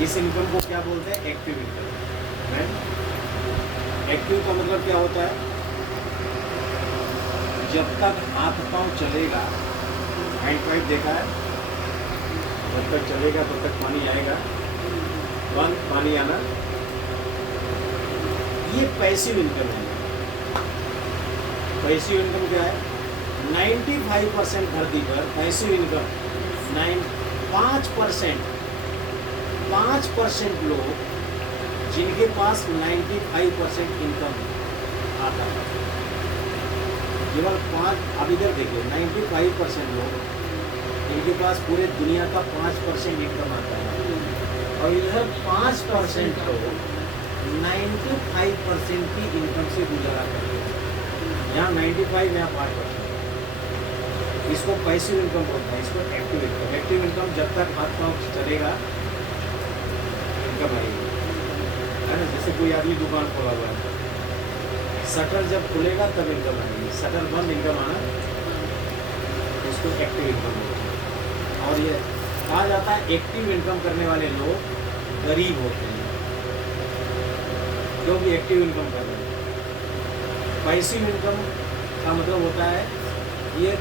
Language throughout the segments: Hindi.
इस इनकम को क्या बोलते हैं? Active income. एक्टिव का मतलब क्या होता है? जब तक हाथ पांव चलेगा, हैंड पाइप देखा है, जब तक चलेगा तब तक पानी आएगा, बंद, पानी आना, ये पैसिव इनकम है। पैसिव इनकम क्या है? 95% धरती पर पैसिव इनकम 5% लोग जिनके पास 95% इनकम आता है, केवल 5, अब इधर देखिए 95% लोग इनके पास पूरे दुनिया का 5% इनकम आता है, और इधर 5% लोग 95% की इनकम से गुजारा करते हैं। यहाँ 95, यहाँ 5%। इसको पैसिव इनकम बोलते हैं, इसको एक्टिव इनकम। एक्टिव इनकम जब तक हाथ पांव चलेगा इनकम आएगी, है ना। जैसे कोई आदमी दुकान खोला हुआ है, शटर जब खुलेगा तब इनकम आएगी, शटर बंद इनकम आना, इसको एक्टिव इनकम बोलते हैं। और ये कहा जाता है एक्टिव इनकम करने वाले लोग गरीब होते हैं, क्योंकि एक्टिव इनकम कर रहे हैं। पैसिव इनकम का मतलब होता है ये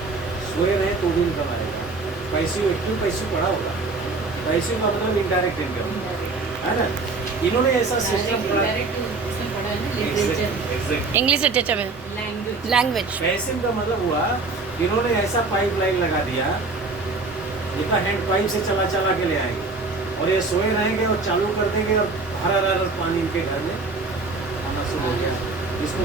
सोए रहे तो भी इनकम आएगा। पैसिव, एक्टिव, पैसिव पढ़ा होगा। पैसिव का मतलब इनडायरेक्ट इनकम, है ना। इन्होंने ऐसा सिस्टम इंग्लिश टीचर में लैंग्वेज। पैसिव का मतलब हुआ इन्होंने ऐसा पाइपलाइन लगा दिया, इतना हैंड पाइप से चला चला के ले आएंगे, और ये सोए रहेंगे और चालू कर देंगे, और हरा हरा पानी इनके घर में आना शुरू हो गया। इसको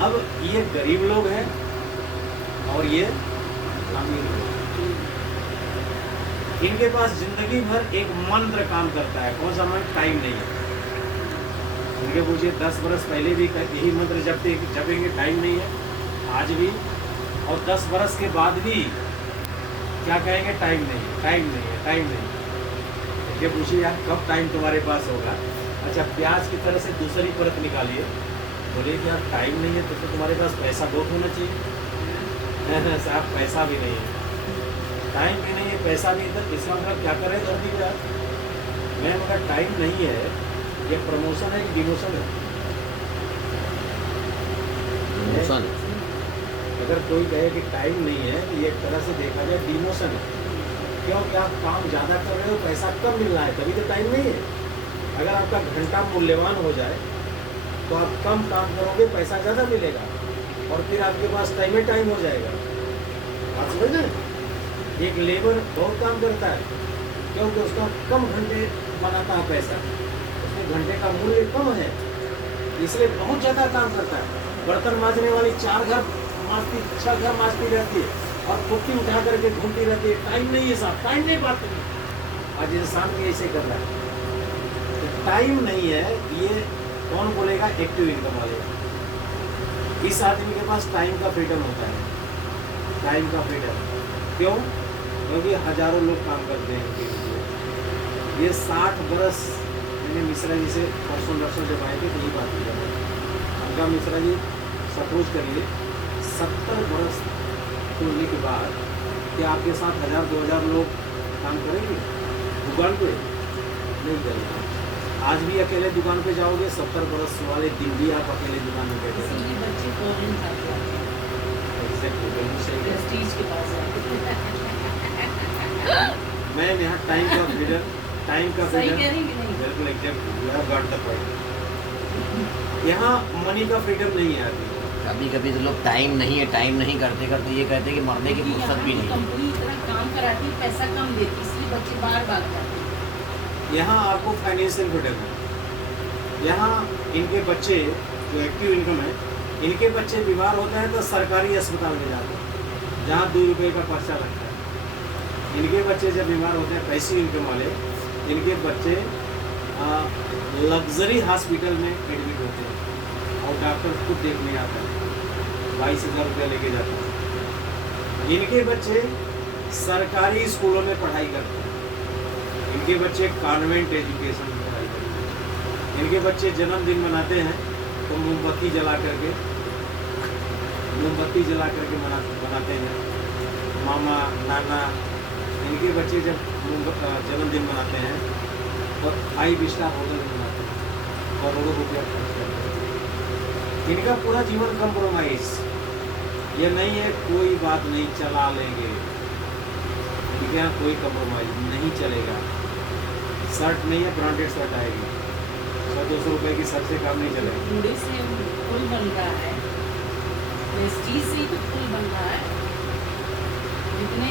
अब ये गरीब लोग हैं और ये अमीर लोग, इनके पास जिंदगी भर एक मंत्र काम करता है। कौन सा मंत्र? टाइम नहीं है। इनके पूछिए 10 बरस पहले भी यही मंत्र जपेंगे, टाइम नहीं है, आज भी, और 10 बरस के बाद भी क्या कहेंगे? टाइम नहीं है, टाइम नहीं है, टाइम नहीं है। इनके पूछिए यार कब टाइम तुम्हारे पास होगा? अच्छा, प्याज की तरह से दूसरी परत निकालिए, बोलिए कि यार टाइम नहीं है, तो तुम्हारे पास पैसा बहुत होना चाहिए। साहब पैसा भी नहीं है, टाइम भी नहीं है, पैसा भी है, इसका मतलब क्या करें जल्दी यार? मैं मगर टाइम नहीं है, ये प्रमोशन है कि डिमोशन है? डिमोशन। अगर कोई कहे कि टाइम नहीं है तो ये एक तरह से देखा जाए डिमोशन है, क्योंकि आप काम ज़्यादा कर रहे हो, पैसा कम मिल रहा है, तभी तो टाइम नहीं है। अगर आपका घंटा मूल्यवान हो जाए तो आप कम काम करोगे, पैसा ज़्यादा मिलेगा, और फिर आपके पास टाइम में टाइम हो जाएगा। आप समझ रहे हैं? एक लेबर बहुत काम करता है, क्योंकि उसका कम घंटे बनाता है पैसा, उसके घंटे का मूल्य कम है, इसलिए बहुत ज़्यादा काम करता है। बर्तन मांजने वाली 4 घर मांजती, 6 घर मांजती रहती है, और कुर्ती उठा करके घूमती रहती है। टाइम नहीं है साहब, टाइम नहीं पाते। आज इंसान भी ऐसे कर रहा है, तो टाइम नहीं है। ये कौन बोलेगा? एक्टिव इनकम वाले। इस आदमी के पास टाइम का फ्रीडम होता है, टाइम का फ्रीडम। क्यों? क्योंकि हजारों लोग काम करते हैं इनके लिए। ये 60 बरस, मैंने मिश्रा जी से परसों जब आए थे तो ये बात किया, उनका मिश्रा जी सपोज करिए 70 बरस होने के बाद क्या आपके साथ 1000-2000 लोग काम करेंगे दुकान पे? नहीं करेंगे। आज भी अकेले दुकान पे जाओगे, 70 बरस वाले दिन भी आप अकेले दुकान में बैठे मैं यहाँ टाइम का फ्रीडम, बिल्कुल एग्जैक्ट, यहाँ मनी का फ्रीडम नहीं है आदमी। कभी कभी तो लोग टाइम नहीं है, टाइम नहीं करते करते ये कहते हैं कि मरने की फुर्सत भी नहीं है। कंपनी इतना काम कराती है, पैसा कम देती, इसलिए बच्चे बाहर भाग जाते हैं। यहाँ आपको फाइनेंशियल फ्रीडम है। यहाँ इनके बच्चे जो एक्टिव इनकम है, इनके बच्चे बीमार होते हैं तो सरकारी अस्पताल में जाते हैं, जहाँ 2 रुपये का पर्चा लगता है। इनके बच्चे जब बीमार होते हैं, पैसिव इनकम वाले, इनके बच्चे लग्जरी हॉस्पिटल में एडमिट होते हैं, और डॉक्टर खुद देखने आता है, 22,000 रुपया लेके जाता है। इनके बच्चे सरकारी स्कूलों में पढ़ाई करते हैं, इनके बच्चे कॉन्वेंट एजुकेशन में पढ़ाई करते हैं। इनके बच्चे जन्मदिन मनाते हैं तो मोमबत्ती जला करके मनाते हैं। मामा, नाना, इनके बच्चे जब जन्मदिन मनाते हैं और 5 स्टार होटल में मनाते हैं, करोड़ों रुपया खर्च करते हैं। इनका पूरा जीवन कंप्रोमाइज, ये नहीं है कोई बात नहीं चला लेंगे, इनके यहाँ कोई कंप्रोमाइज नहीं चलेगा। शर्ट नहीं है, ब्रांडेड शर्ट आएगी, 100-200 रुपए की शर्ट से काम नहीं चलेगा। कूड़े से पुल बन रहा है, वेस्टीज से ही तो पुल बन रहा है। जितने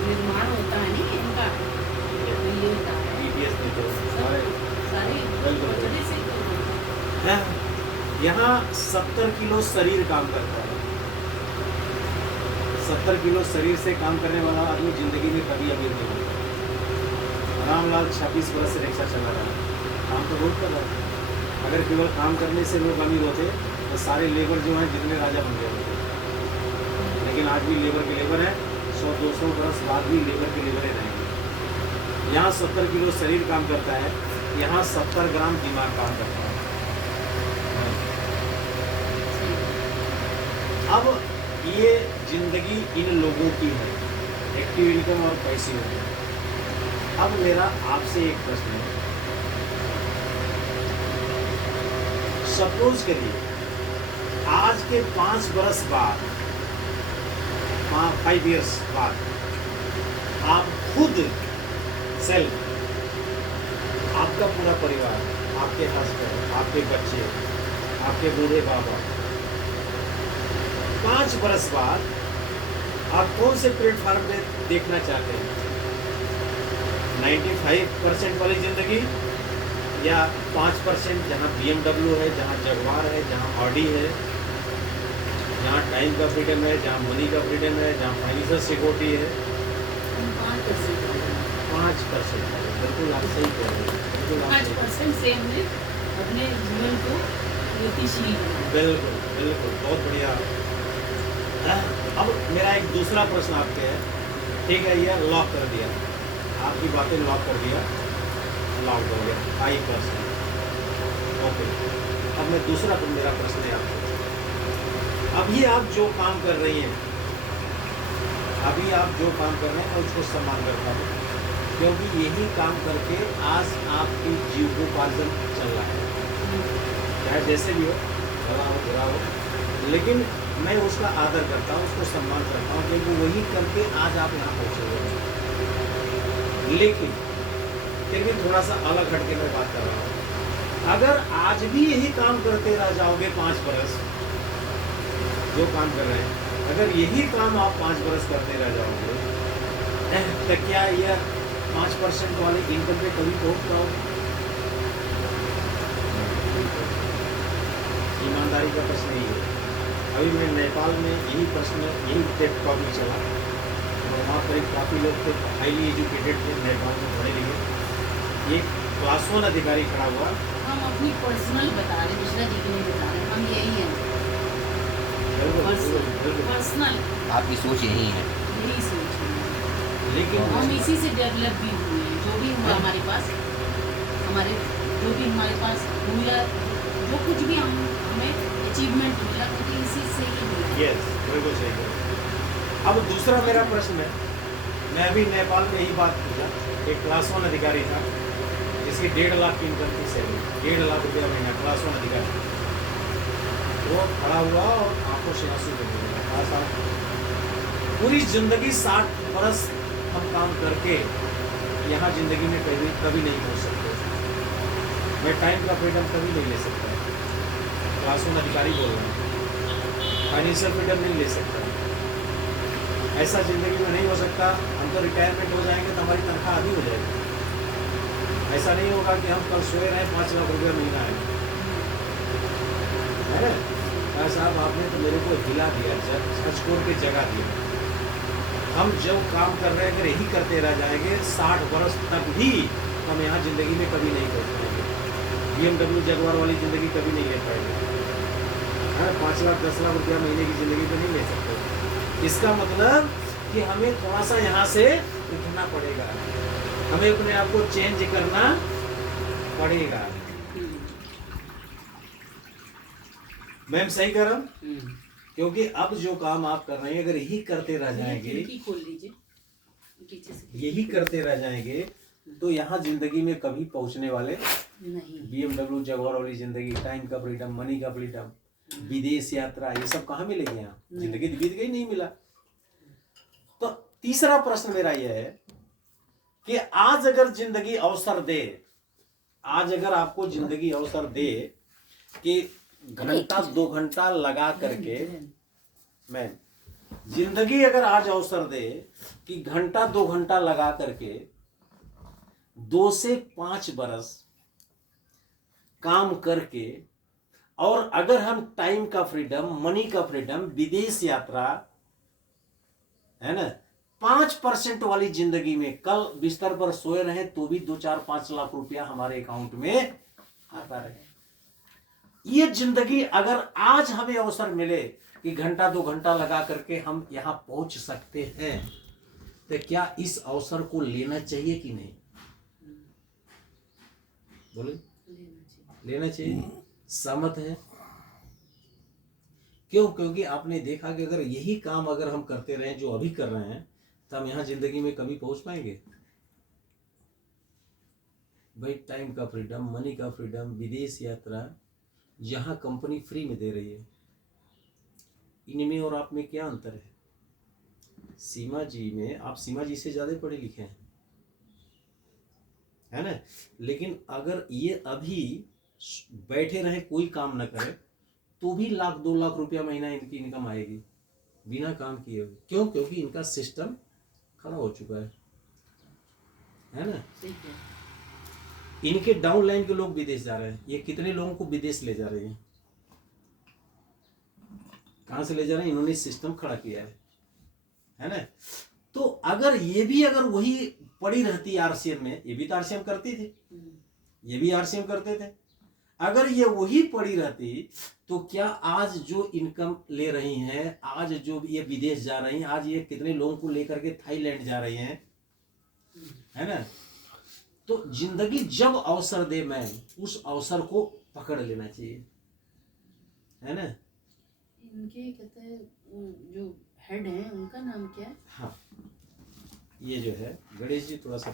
निर्माण होता है नहीं इनका, तो ये होता है BTS में तो सारे सारे बिल्कुल। कचरे से तो होता है। हैं। यहाँ 70 किलो शरीर काम करता है। 70 किलो शरीर से काम करने वाला आदमी जिंदगी में कभी अमीर नहीं होता। रामलाल 26 वर्ष से रिक्शा चला रहा है, काम तो बहुत कर रहा है। अगर केवल काम करने से लोग अमीर होते तो सारे लेबर जो हैं जितने राजा बन गए होते, लेकिन आज भी लेबर के लेबर हैं, 100-200 वर्ष बाद भी लेबर के लेबर रहेंगे। यहाँ 70 किलो शरीर काम करता है, यहाँ 70 ग्राम दिमाग काम करता है। अब ये जिंदगी इन लोगों की है, एक्टिव इनकम और पैसिव इनकम। अब मेरा आपसे एक प्रश्न है, सपोज करिए आज के 5 वर्ष बाद, 5 इयर्स बाद, आप खुद सेल्फ, आपका पूरा परिवार, आपके हस्बैंड, आपके बच्चे, आपके बूढ़े बाबा, 5 वर्ष बाद आप कौन से प्लेटफॉर्म पे देखना चाहते हैं? 95% वाली जिंदगी या 5% जहाँ BMW है, जहाँ जगवार है, जहाँ ऑडी है, जहाँ टाइम का फ्रीडम है, जहाँ मनी का फ्रीडम है, जहाँ फाइनेंशियल सिक्योरिटी है? 5%। बिल्कुल आप सही कह रहे हैं, बिल्कुल आप सही कह रहे 5% से हमने अपने जीवन को गतिशील बनाया। हैं। बिल्कुल बिल्कुल, बहुत बढ़िया। अब मेरा एक दूसरा प्रश्न आपके है, ठीक है, ये लॉक कर दिया, आपकी बातें लॉक कर दिया, लॉक हो गया 5%। ओके, अब मैं दूसरा मेरा प्रश्न है आपको, अभी आप जो काम कर रही हैं, अभी आप जो काम कर रहे हैं मैं उसको सम्मान करता हूँ, क्योंकि यही काम करके आज आपकी जीविकोपार्जन चल रहा है, चाहे जैसे भी हो, भला हो बुरा हो, लेकिन मैं उसका आदर करता हूँ, उसको सम्मान करता हूँ, क्योंकि वही करके आज आप यहाँ पहुँचे हुए हैं। लेकिन फिर भी थोड़ा सा अलग हटके मैं बात कर रहा हूँ, अगर आज भी यही काम करते रह जाओगे 5 बरस, जो काम कर रहे हैं, अगर यही काम आप 5 बरस करते रह जाओगे तो क्या यह 5% वाले इनकम पे कभी पहुँच पाओगे? ईमानदारी का प्रश्न यही है। अभी मैं नेपाल में यही प्रश्न, यही टेक टॉक में चला, और वहाँ पर काफ़ी लोग थे, हाईली एजुकेटेड थे, नेपाल में पढ़े लिखे। एक क्लास 1 अधिकारी खड़ा हुआ, हम अपनी पर्सनल बता रहे, दूसरा जी की नहीं बता रहे, हम यही हैं पर्सनल, आपकी सोच यही है। यही सोच है। लेकिन हम इसी से डेवलप भी हुए हैं, जो भी हुआ हमारे पास, हमारे जो भी हमारे पास हुआ, जो कुछ भी हमें अचीवमेंट मिला, क्योंकि इसी से ही मिला। यस, बिल्कुल सही कहा। अब दूसरा मेरा प्रश्न है, मैं अभी नेपाल में यही बात पूछा, एक क्लास 1 अधिकारी था जिसकी 1.5 लाख की इनकम थी, सैलरी 1.5 लाख रुपया महीना, क्लास 1 अधिकारी। वो खड़ा हुआ और आंखों से आंसू बहने लगा, कहा साहब पूरी जिंदगी 60 बरस हम काम करके यहाँ जिंदगी में कभी नहीं पहुँच सकते, मैं टाइम का फ्रीडम कभी नहीं ले सकता, क्लास 1 अधिकारी बोल रहा हूँ, फाइनेंशियल फ्रीडम नहीं ले सकता, ऐसा ज़िंदगी में नहीं हो सकता। हम तो रिटायरमेंट हो जाएंगे तो हमारी तनख्वाह आधी हो जाएगी, ऐसा नहीं होगा कि हम कल सोए रहे 5 लाख रुपया महीना है ना साहब, आपने तो मेरे को हिला दिया, सचकोर के जगह दिया। हम जो काम कर रहे हैं अगर यही करते रह जाएंगे 60 बरस तक भी, हम यहाँ ज़िंदगी में कभी नहीं पहुँच पाएंगे, BMW जगवार वाली ज़िंदगी कभी नहीं ले पाएंगे, 5 लाख 10 लाख रुपया महीने की ज़िंदगी तो नहीं ले सकते। इसका मतलब कि हमें थोड़ा सा यहाँ से उठना पड़ेगा, हमें अपने आप को चेंज करना पड़ेगा। मैम सही कह रहा हूँ? क्योंकि अब जो काम आप कर रहे हैं अगर यही करते रह जाएंगे, खिड़की खोल लीजिए, पीछे से यही करते रह जाएंगे तो यहाँ जिंदगी में कभी पहुंचने वाले नहीं। BMW जगौर वाली जिंदगी, टाइम का फ्रीडम, मनी का फ्रीडम, विदेश यात्रा, ये सब कहाँ मिलेगी यहाँ? जिंदगी बीत गई, नहीं मिला। तो तीसरा प्रश्न मेरा यह है कि आज अगर जिंदगी अवसर दे, आज अगर आपको जिंदगी अवसर दे कि घंटा 2 घंटा लगा करके, मैं जिंदगी अगर आज अवसर दे कि घंटा 2 घंटा लगा करके 2 से 5 बरस काम करके, और अगर हम टाइम का फ्रीडम, मनी का फ्रीडम, विदेश यात्रा, है ना, 5% वाली जिंदगी में कल बिस्तर पर सोए रहे तो भी 2-4-5 लाख रुपया हमारे अकाउंट में आता रहे। ये जिंदगी अगर आज हमें अवसर मिले कि घंटा 2 घंटा लगा करके हम यहां पहुंच सकते हैं, तो क्या इस अवसर को लेना चाहिए कि नहीं? बोले लेना चाहिए। सहमत है? क्यों? क्योंकि आपने देखा कि अगर यही काम अगर हम करते रहे जो अभी कर रहे हैं तो हम यहां जिंदगी में कभी पहुंच पाएंगे? भाई टाइम का फ्रीडम, मनी का फ्रीडम, विदेश यात्रा, जहां कंपनी फ्री में दे रही है, इनमें और आप में क्या अंतर है? सीमा जी में आप सीमा जी से ज्यादा पढ़े लिखे हैं, है ना? लेकिन अगर ये अभी बैठे रहे, कोई काम न करे, तो भी 1-2 लाख रुपया महीना इनकी इनकम आएगी बिना काम किए हुए। क्यों? क्योंकि इनका सिस्टम खड़ा हो चुका है ना? इनके डाउन लाइन के लोग विदेश जा रहे हैं। ये कितने लोगों को विदेश ले जा रहे हैं? कहां से ले जा रहे हैं? इन्होंने सिस्टम खड़ा किया है ना? तो अगर ये भी अगर वही पड़ी रहती आरसीएम में, ये भी तो आरसीएम करती थी, ये भी आरसीएम करते थे, अगर ये वही पड़ी रहती तो क्या आज जो इनकम ले रही हैं, आज जो ये विदेश जा रही हैं, आज ये कितने लोगों को लेकर के थाईलैंड जा रही हैं, है ना? तो जिंदगी जब अवसर दे, मैं उस अवसर को पकड़ लेना चाहिए, है ना? इनके कहते हैं जो हेड हैं उनका नाम क्या है? हाँ, ये जो है गणेश जी, थोड़ा सा